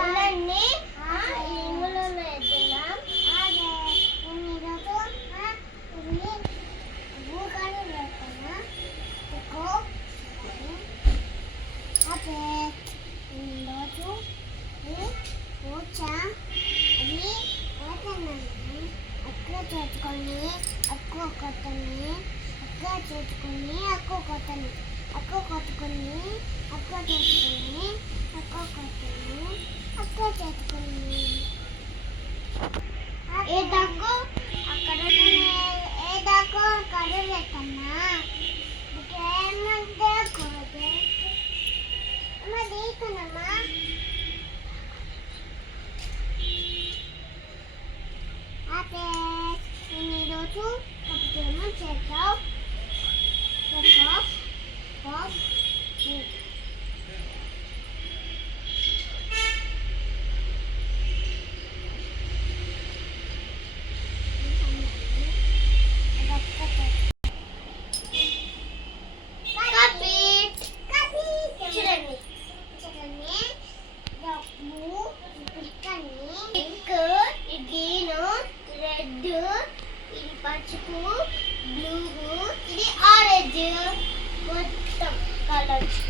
ఉలన్ని ఇంగులో వేద్దాం. చేసుకొని అక్కువ కొత్తని అక్కువ చేసుకొని అక్కువ కొత్తని అక్కువ కొట్టుకొని అక్కువ చేసుకొని అక్కువ కొత్తని అక్కువ చేసుకొని ఏ దాకు అక్కడ ఏ దాకు కడలేకన్నా ఇంకేమంటే కోదే అమ్మ దీకునమ్మా అదే ఈరోజు ఒకటేమో చేద్దాం ఇది పసుపు బ్లూ ఇది ఆరెంజ్ మొత్తం కలర్స్